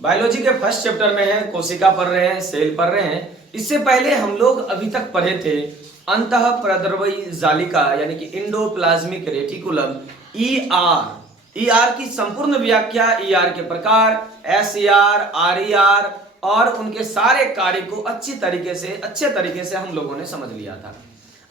Biology के first chapter में है, कोशिका पढ़ रहे हैं, सेल पढ़ रहे हैं। इससे पहले हम लोग अभी तक पढ़े थे अंतःप्रद्रवी जालिका यानी कि इंडोप्लाज्मिक रेटिकुलम, ईआर की संपूर्ण व्याख्या, ईआर के प्रकार, एसईआर, आरईआर और उनके सारे कार्य को अच्छे तरीके से हम लोगों ने समझ लिया था।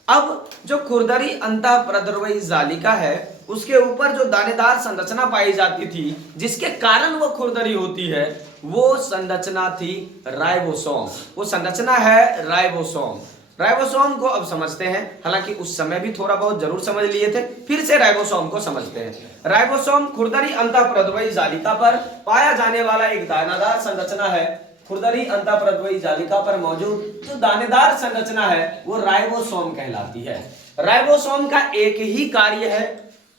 अब जो खुरदरी अंतःप्रद्रवी जालिका है उसके ऊपर जो दानेदार संरचना पाई जाती थी जिसके कारण वो खुरदरी होती है, वो संरचना थी राइबोसोम। वो संरचना है राइबोसोम। राइबोसोम को अब समझते हैं, हालांकि उस समय भी थोड़ा बहुत जरूर समझ लिए थे, फिर से राइबोसोम को समझते हैं। राइबोसोम खुरदरी अंतःप्रद्रवी जालिका पर पाया जाने वाला एक दानेदार संरचना है। खुरदरी अंतःप्रद्रवी जालिका पर मौजूद जो दानेदार संरचना है वो राइबोसोम कहलाती है। राइबोसोम का एक ही कार्य है,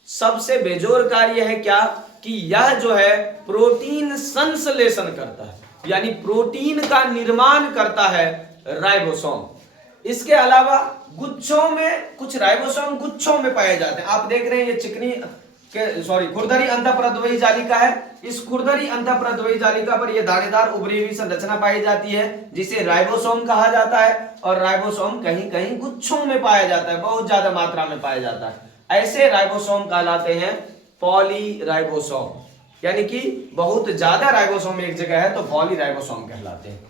सबसे बेजोर कार्य है क्या, कि यह जो है प्रोटीन संश्लेषण करता है, यानी प्रोटीन का निर्माण करता है राइबोसोम। इसके अलावा गुच्छों में, कुछ राइबोसोम गुच्छों में पाए जाते हैं। आप देख रहे हैं ये चिकनी खुरदरी अंतःप्रद्रवी जालिका है। इस खुरदरी अंतःप्रद्रवी जालिका पर यह दानेदार उभरी हुई संरचना पाई जाती है जिसे राइबोसोम कहा जाता है। और राइबोसोम कहीं कहीं गुच्छों में पाया जाता है, बहुत ज्यादा मात्रा में पाया जाता है। ऐसे राइबोसोम कहलाते हैं पॉलीराइबोसोम, यानी कि बहुत ज्यादा राइबोसोम एक जगह है तो पॉलीराइबोसोम कहलाते हैं।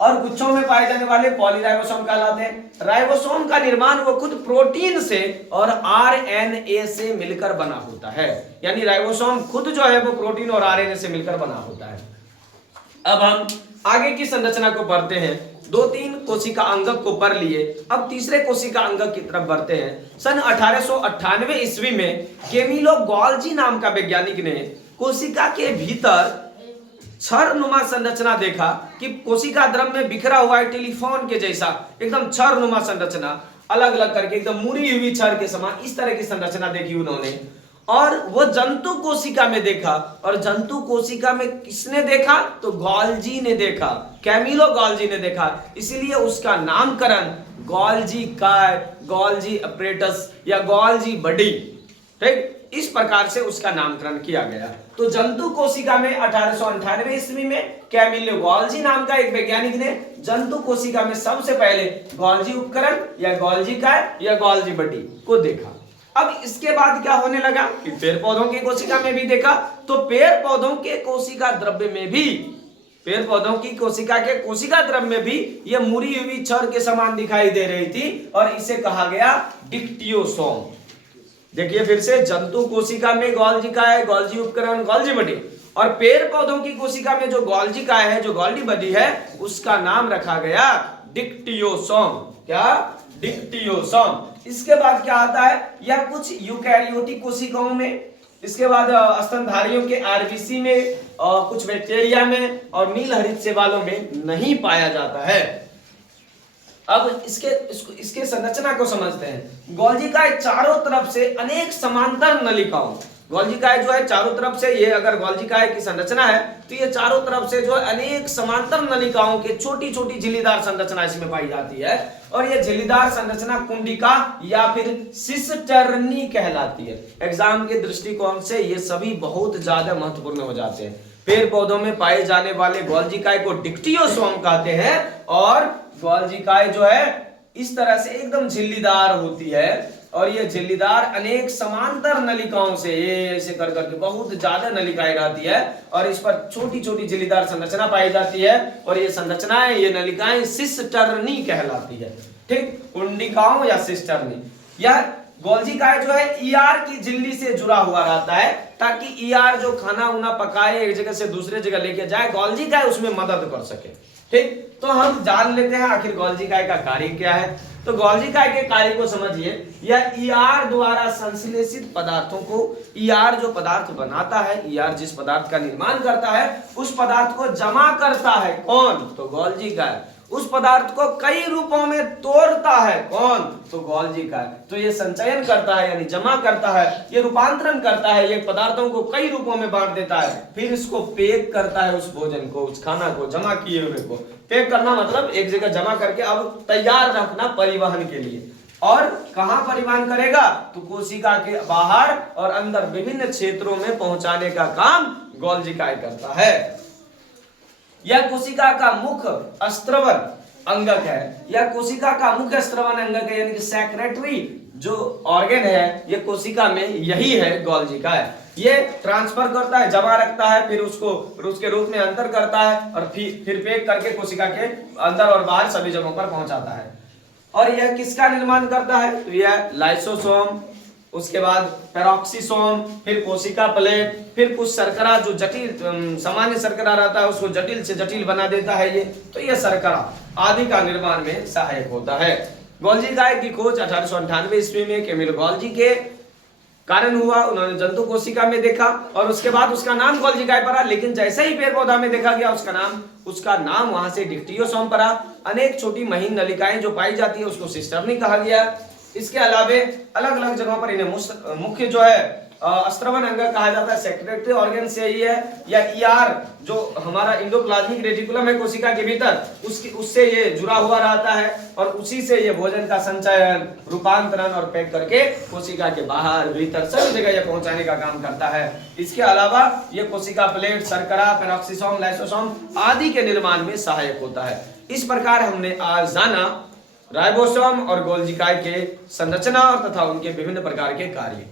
और गुच्छों में पाए जाने वाले पॉलीराइबोसोम कहलाते हैं। राइबोसोम का निर्माण वो खुद प्रोटीन से और आरएनए से मिलकर बना होता है, यानी राइबोसोम खुद जो है वो प्रोटीन और आरएनए से मिलकर बना होता है। अब हम आगे की संरचना को पढ़ते हैं। 2-3 कोशिका अंगक को पढ़ लिए, अब तीसरे कोशिका अंगक की तरफ बढ़ते हैं। सन 1898 ईस्वी में केमिलो गॉल्जी नाम का वैज्ञानिक ने कोशिका के भीतर छर्नुमा संरचना देखा कि कोशिका द्रव में बिखरा हुआ है टेलीफोन के जैसा एकदम छर्नुमा संरचना, अलग अलग करके एकदम मुड़ी हुई छड़ के समान, इस तरह की संरचना देखी उन्होंने। और वो जंतु कोशिका में देखा, और जंतु कोशिका में किसने देखा, तो गॉल्जी ने देखा, कैमिलो गॉल्जी ने देखा। इसलिए उसका नामकरण गॉल्जी काय, गॉल्जी अपरेटस या गॉल्जी बडी, ठीक, इस प्रकार से उसका नामकरण किया गया। तो जंतु कोशिका में 1898 ईस्वी में कैमिलो गॉल्जी नाम का एक वैज्ञानिक ने जंतु कोशिका में सबसे पहले गॉल्जी उपकरण या गॉल्जी काय या गॉल्जी बडी को देखा। अब इसके बाद क्या होने लगा कि पेड़ पौधों की कोशिका में भी देखा, तो पेड़ पौधों के कोशिका द्रव्य में भी, पेड़ पौधों की कोशिका के कोशिका द्रव्य में भी यह मुड़ी हुई छड़ के समान दिखाई दे रही थी और इसे कहा गया डिक्टियोसोम। देखिए फिर से, जंतु कोशिका में गॉल्जी काय, गॉल्जी उपकरण, गॉल्जी बडी, और पेड़ पौधों की कोशिका में जो गॉल्जी काय है, जो गॉल्जी बडी है, उसका नाम रखा गया डिक्टियोसोम। क्या? डिक्टियोसोम। इसके बाद क्या आता है, यह कुछ यूकैरियोटिक कोशिकाओं में, इसके बाद स्तनधारियों के आरबीसी में, और कुछ बैक्टीरिया में और नील हरित शैवालों में नहीं पाया जाता है। अब इसके संरचना को समझते हैं। गॉल्जी काय चारों तरफ से अनेक समांतर नलिकाओं, गॉल्जी काय जो है चारों तरफ से, ये अगर गॉल्जी काय की संरचना है तो ये चारों तरफ से जो है अनेक समांतर नलिकाओं के छोटी छोटी झिल्लीदार संरचना इसमें पाई जाती है। और ये झिल्लीदार संरचना कुंडिका या फिर सिस्टर्नी कहलाती है। एग्जाम के दृष्टिकोण से ये सभी बहुत ज्यादा महत्वपूर्ण हो जाते हैं। पेड़ पौधों में पाए जाने वाले गॉल्जी काय को डिक्टियोसोम कहते हैं, और गॉल्जी काय जो है इस तरह से एकदम झिल्लीदार होती है, और ये झिल्लीदार अनेक समांतर नलिकाओं से ऐसे कर करके बहुत ज्यादा नलिकाएं रहती है, और इस पर छोटी छोटी झिल्लीदार संरचना पाई जाती है, और ये संरचनाएं, ये नलिकाएं सिस्टर्नी कहलाती है। ठीक, कुंडिकाओं या सिस्टर्नी। यह गॉल्जी काय जो है ईआर की झिल्ली से जुड़ा हुआ रहता है, ताकि ईआर जो खाना उना पकाए एक जगह से दूसरे जगह लेके जाए, गॉल्जी काय उसमें मदद कर सके। ठीक, तो हम जान लेते हैं आखिर गॉल्जी काय का कार्य क्या है। तो गॉल्जी काय के कार्य को समझिए। यह ईआर द्वारा संश्लेषित पदार्थों को, ईआर जो पदार्थ बनाता है, ईआर जिस पदार्थ का निर्माण करता है, उस पदार्थ को जमा करता है। कौन? तो गॉल्जी काय। उस पदार्थ को कई रूपों में तोड़ता है। कौन? तो गॉल्जी काय। तो ये संचयन करता है, यानी जमा करता है, ये रूपांतरण करता है, ये पदार्थों को कई रूपों में बांट देता है, फिर इसको पैक करता है, उस भोजन को, उस खाना को, जमा किए हुए को। पैक करना मतलब एक जगह जमा करके अब तैयार रखना परिवहन के लिए। और कहां परिवहन करेगा? तो कोशिका के बाहर और अंदर विभिन्न क्षेत्रों में पहुंचाने का काम गॉल्जी काय करता है। यह कोशिका का मुख्य स्त्रवन अंगक है, यह कोशिका का मुख्य स्त्रवन अंगक है, यानी कि सेक्रेटरी जो ऑर्गन है ये कोशिका में यही है, गोल्जी का है। ये ट्रांसफर करता है, जमा रखता है, फिर उसके रूप में अंतर करता है और फिर पैक करके कोशिका के अंदर और बाहर सभी जगहों पर पहुंचाता है। और यह किसका निर्माण करता है? तो यह लाइसोसोम, उसके बाद पेरोक्सिसोम, फिर कोशिका प्लेट, फिर कुछ शर्करा जो जटिल सामान्य शर्करा रहता है उसको जटिल से जटिल बना देता है ये, तो यह शर्करा आदि का निर्माण में सहायक होता है। गोल्जी गाय की खोज 1898 ईस्वी में कैमिलो गोल्जी के कारण हुआ। उन्होंने जंतु कोशिका में देखा और उसके बाद उसका नाम गोल्जी गाय पड़ा, लेकिन जैसे ही पेड़ पौधा में देखा गया उसका नाम वहां से डिक्टियोसोम पड़ा। अनेक छोटी महीन नलिकाएं जो पाई जाती है उसको सिस्टर्नी कहा गया। इसके अलावे अलग अलग जगहों पर इन्हें मुख्य जो है स्त्रवन अंग कहा जाता है, सेक्रेटरी ऑर्गन से ही है, या ईआर जो हमारा इंडोप्लाज्मिक रेटिकुलम है कोशिका के भीतर उससे ये जुड़ा हुआ रहता है और उसी से ये भोजन का संचयन, रूपांतरण और पैक करके कोशिका के बाहर भीतर सभी जगह ये पहुंचाने का काम करता है। इसके अलावा ये कोशिका प्लेट, शर्करा, पेरोक्सिसोम, लाइसोसोम आदि के निर्माण में सहायक होता है। इस प्रकार हमने आज जाना राइबोसोम और गोल्जी गाय के संरचना और तथा उनके विभिन्न प्रकार के कार्य।